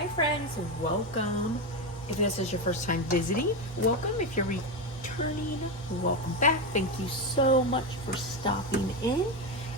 Hi friends, welcome. If this is your first time visiting, welcome. If you're returning, welcome back. Thank you so much for stopping in.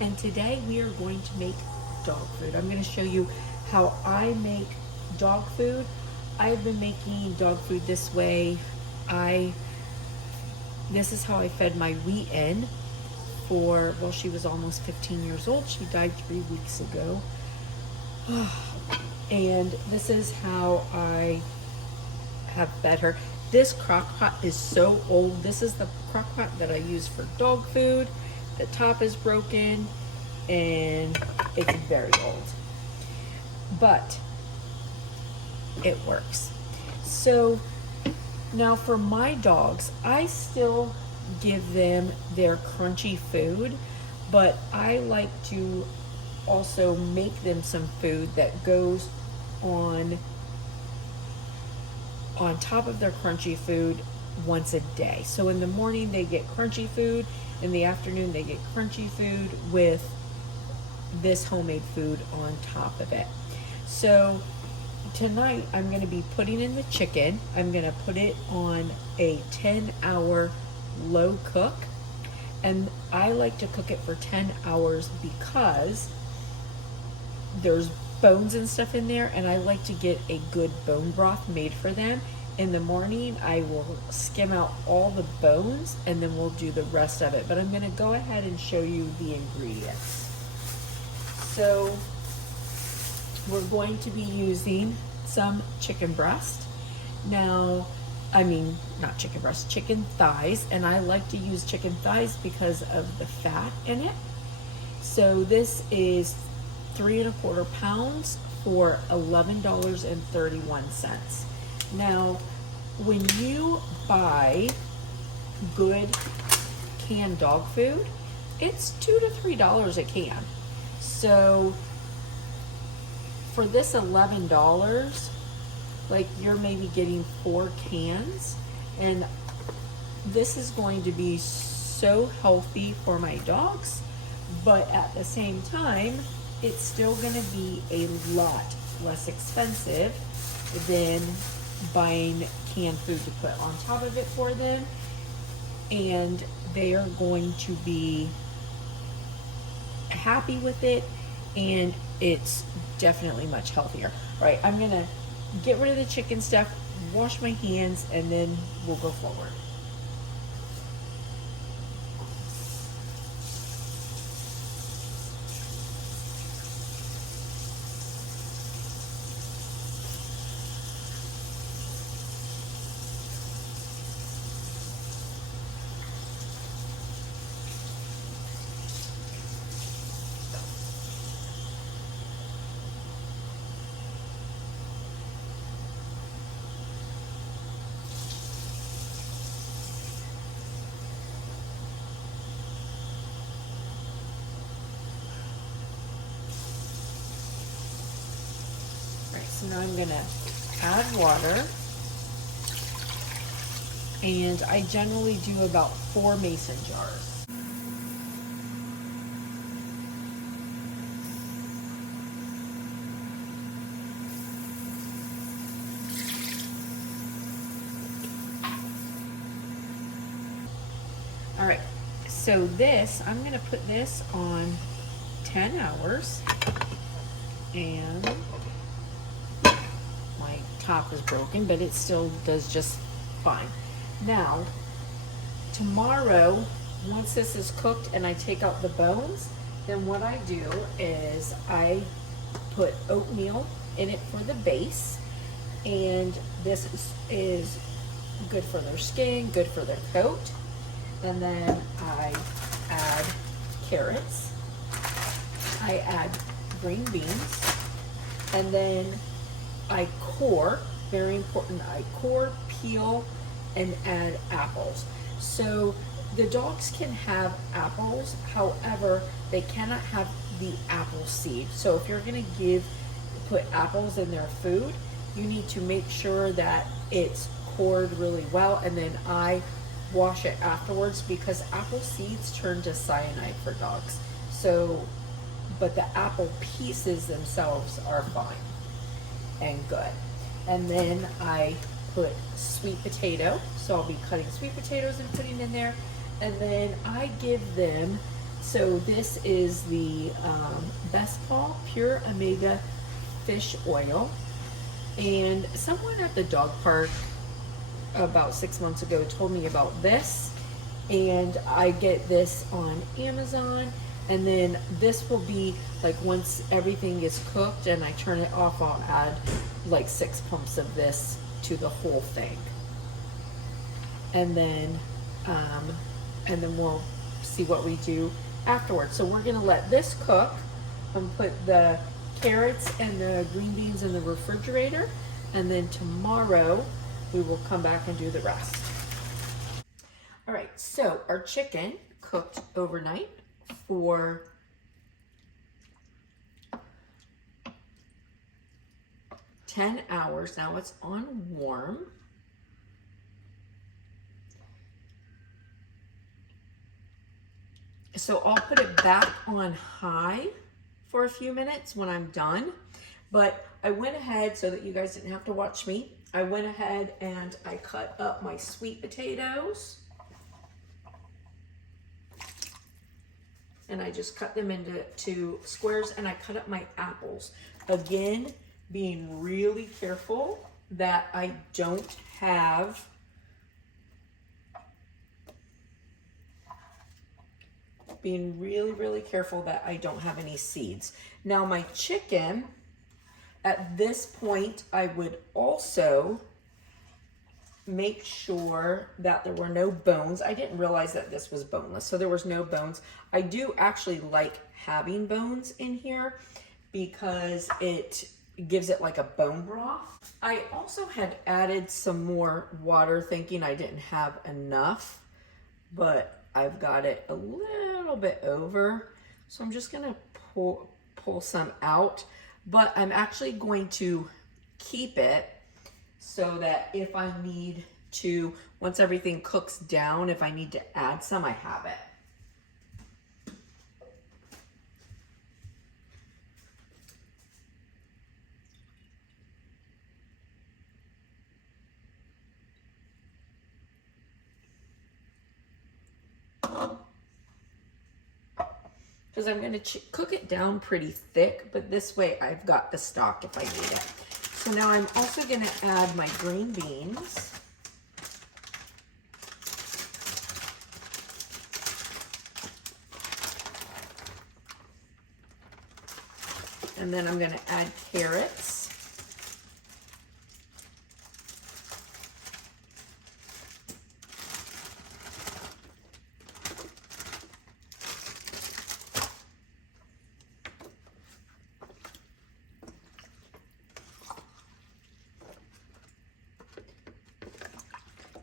And today we are going to make dog food. I'm going to show you how I make dog food. I've been making dog food this way. This is how I fed my Wheaten for, well, she was almost 15 years old. She died 3 weeks ago. And this is how I have fed her. This crock pot is so old. This is the crock pot that I use for dog food. The top is broken and it's very old, but it works. So now for my dogs, I still give them their crunchy food, but I like to also make them some food that goes on top of their crunchy food once a day. So in the morning they get crunchy food, in the afternoon they get crunchy food with this homemade food on top of it. So tonight I'm going to be putting in the chicken. I'm going to put it on a 10-hour low cook, and I like to cook it for 10 hours because there's bones and stuff in there, and I like to get a good bone broth made for them. In the morning I will skim out all the bones and then we'll do the rest of it, but I'm going to go ahead and show you the ingredients. So we're going to be using some chicken breast. Now, not chicken breast, chicken thighs, and I like to use chicken thighs because of the fat in it. So this is 3¼ pounds for $11.31. Now, when you buy good canned dog food, it's $2 to $3 a can. So for this $11, like, you're maybe getting 4 cans, and this is going to be so healthy for my dogs, but at the same time it's still going to be a lot less expensive than buying canned food to put on top of it for them, and they are going to be happy with it, and it's definitely much healthier. All right, I'm gonna get rid of the chicken stuff, wash my hands, and then we'll go forward. So now I'm gonna add water, and I generally do about 4 mason jars. All right, so this, I'm gonna put this on 10 hours, and my top is broken, but it still does just fine. Now, tomorrow, once this is cooked and I take out the bones, then what I do is I put oatmeal in it for the base, and this is good for their skin, good for their coat. And then I add carrots, I add green beans, and then I core, very important, I core, peel, and add apples. So the dogs can have apples, however, they cannot have the apple seed. So if you're gonna put apples in their food, you need to make sure that it's cored really well, and then I wash it afterwards because apple seeds turn to cyanide for dogs. So, but the apple pieces themselves are fine. and good. And then I put sweet potato, so I'll be cutting sweet potatoes and putting in there. And then I give them, so this is the Best Paw Pure Omega Fish Oil. And someone at the dog park about 6 months ago told me about this, and I get this on Amazon. And then this will be like once everything is cooked and I turn it off, I'll add like 6 pumps of this to the whole thing. And then we'll see what we do afterwards. So we're gonna let this cook and put the carrots and the green beans in the refrigerator. And then tomorrow we will come back and do the rest. All right, so our chicken cooked overnight for 10 hours. Now it's on warm. So I'll put it back on high for a few minutes when I'm done. But I went ahead, so that you guys didn't have to watch me, I went ahead and I cut up my sweet potatoes. And I just cut them into squares, and I cut up my apples. Again, being really careful that I don't have really careful that I don't have any seeds. Now my chicken, at this point, I would also make sure that there were no bones. I didn't realize that this was boneless, so there was no bones. I do actually like having bones in here because it gives it like a bone broth. I also had added some more water thinking I didn't have enough, but I've got it a little bit over. So I'm just gonna pull some out, but I'm actually going to keep it so that if I need to, once everything cooks down, if I need to add some, I have it. Because I'm going to cook it down pretty thick, but this way I've got the stock if I need it. So now I'm also going to add my green beans. And then I'm going to add carrots.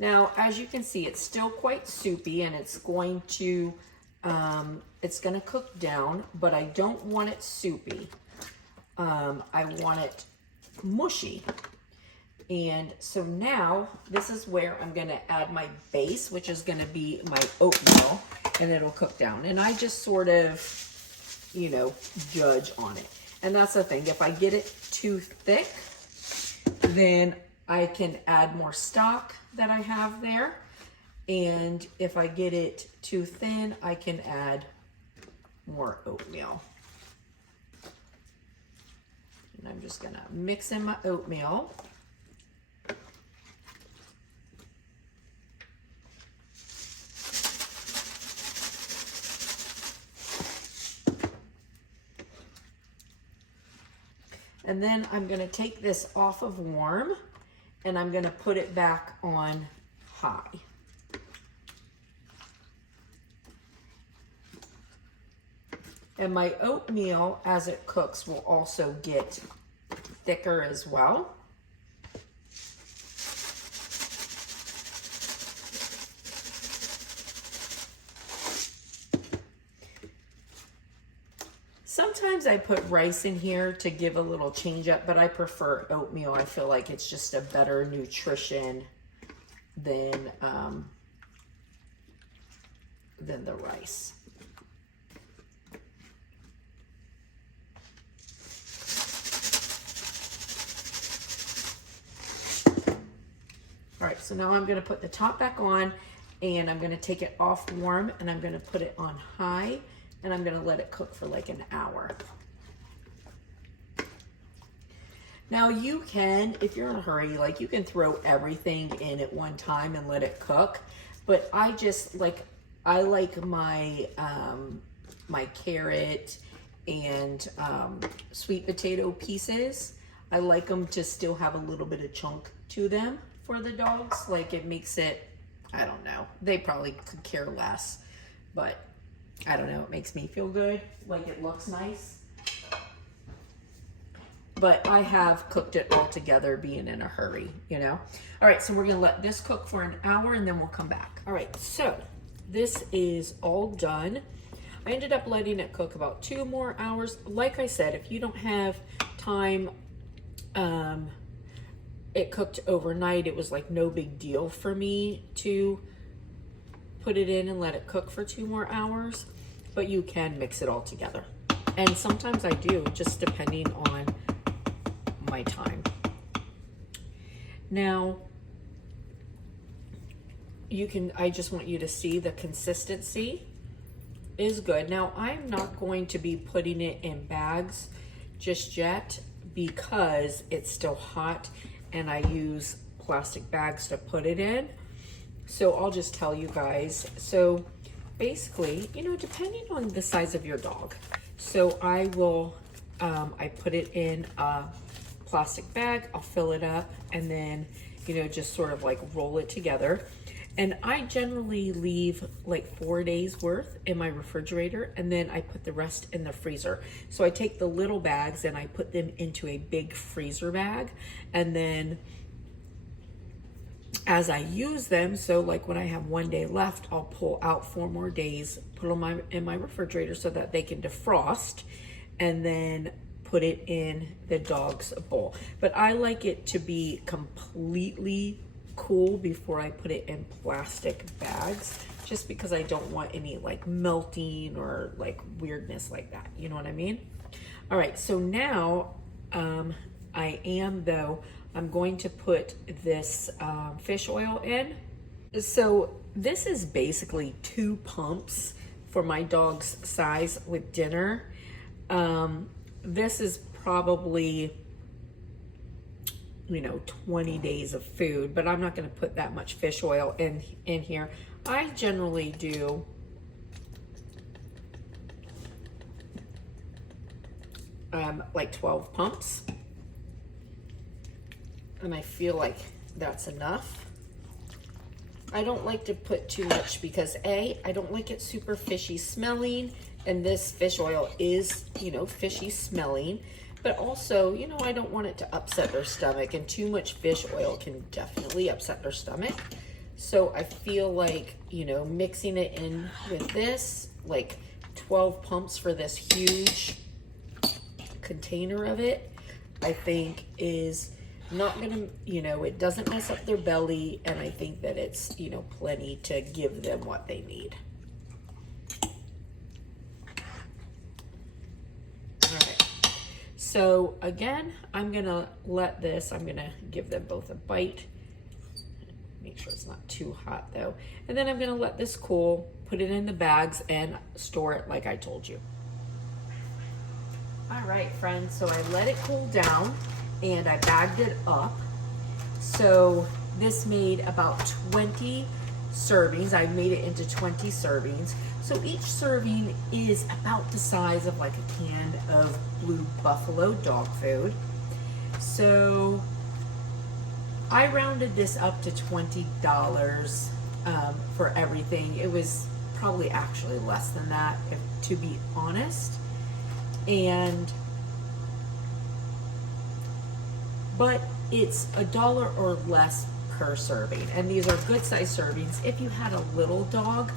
Now, as you can see, it's still quite soupy, and it's going to cook down, but I don't want it soupy. I want it mushy. And so now this is where I'm going to add my base, which is going to be my oatmeal, and it'll cook down. And I just sort of, you know, judge on it. And that's the thing. If I get it too thick, then I can add more stock that I have there. And if I get it too thin, I can add more oatmeal. And I'm just gonna mix in my oatmeal. And then I'm gonna take this off of warm, and I'm gonna put it back on high. And my oatmeal, as it cooks, will also get thicker as well. Sometimes I put rice in here to give a little change up, but I prefer oatmeal. I feel like it's just a better nutrition than the rice. so now I'm gonna put the top back on, and I'm gonna take it off warm, and I'm gonna put it on high, and I'm gonna let it cook for like an hour. Now you can, if you're in a hurry, like you can throw everything in at one time and let it cook, but I just like, I like my, my carrot and sweet potato pieces. I like them to still have a little bit of chunk to them for the dogs. Like it makes it, I don't know, they probably could care less, but I don't know, it makes me feel good. Like it looks nice. But I have cooked it all together being in a hurry, you know? All right, so we're gonna let this cook for an hour and then we'll come back. All right, so this is all done. I ended up letting it cook about 2 more hours. Like I said, if you don't have time, it cooked overnight. It was like no big deal for me to put it in and let it cook for 2 more hours, but you can mix it all together. And sometimes I do, just depending on my time. Now, I just want you to see the consistency is good. Now, I'm not going to be putting it in bags just yet because it's still hot and I use plastic bags to put it in. So I'll just tell you guys. So basically, you know, depending on the size of your dog. So I will, I put it in a plastic bag, I'll fill it up, and then, you know, just sort of like roll it together. And I generally leave like 4 days worth in my refrigerator, and then I put the rest in the freezer. So I take the little bags and I put them into a big freezer bag, and then as I use them, so like when I have 1 day left, I'll pull out 4 more days, put them in my refrigerator so that they can defrost, and then put it in the dog's bowl. But I like it to be completely cool before I put it in plastic bags, just because I don't want any like melting or like weirdness like that. You know what I mean? All right, so now I'm going to put this fish oil in. So this is basically 2 pumps for my dog's size with dinner. This is probably, you know, 20 days of food, but I'm not going to put that much fish oil in here. I generally do like 12 pumps, and I feel like that's enough. I don't like to put too much because I don't like it super fishy smelling, and this fish oil is, you know, fishy smelling, but also, you know, I don't want it to upset their stomach, and too much fish oil can definitely upset their stomach. So I feel like, you know, mixing it in with this, like 12 pumps for this huge container of it, I think is not gonna, you know, it doesn't mess up their belly, and I think that it's, you know, plenty to give them what they need. All right, so again, I'm gonna give them both a bite. Make sure it's not too hot though. And then I'm gonna let this cool, put it in the bags, and store it like I told you. All right, friends, so I let it cool down and I bagged it up. So this made about 20 servings. I made it into 20 servings. So each serving is about the size of like a can of Blue Buffalo dog food. So I rounded this up to $20 for everything. It was probably actually less than that, to be honest. But it's $1 or less per serving, and these are good size servings. If you had a little dog,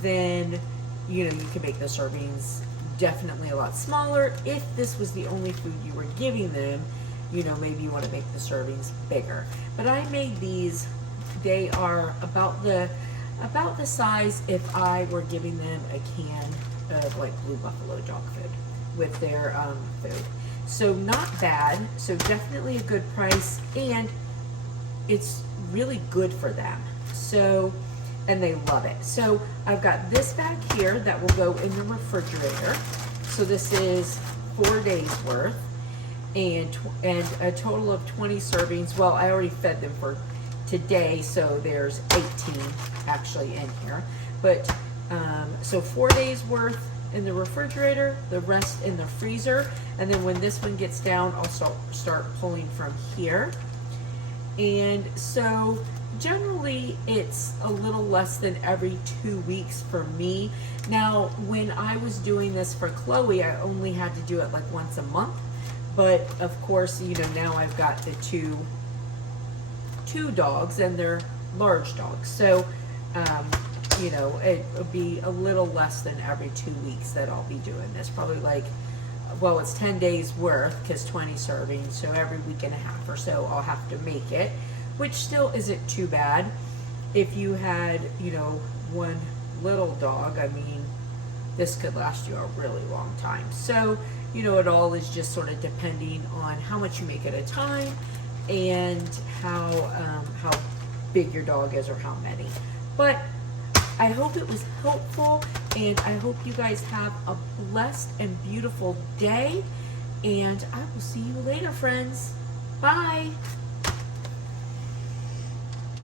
then you know you can make the servings definitely a lot smaller. If this was the only food you were giving them, you know, maybe you want to make the servings bigger. But I made these, they are about the size if I were giving them a can of like Blue Buffalo dog food with their food. So not bad, so definitely a good price, and it's really good for them. So, and they love it. So I've got this bag here that will go in the refrigerator. So this is 4 days worth, and a total of 20 servings. Well, I already fed them for today, so there's 18 actually in here. But so 4 days worth in the refrigerator, the rest in the freezer, and then when this one gets down, I'll start pulling from here. And so generally it's a little less than every 2 weeks for me. Now, when I was doing this for Chloe, I only had to do it like once a month. But of course, you know, now I've got the two dogs, and they're large dogs. So, you know, it would be a little less than every 2 weeks that I'll be doing this. Probably like, well, it's 10 days worth because 20 servings. So every week and a half or so I'll have to make it, which still isn't too bad. If you had, you know, one little dog, I mean, this could last you a really long time. So, you know, it all is just sort of depending on how much you make at a time and how big your dog is or how many. But I hope it was helpful, and I hope you guys have a blessed and beautiful day, and I will see you later, friends. Bye.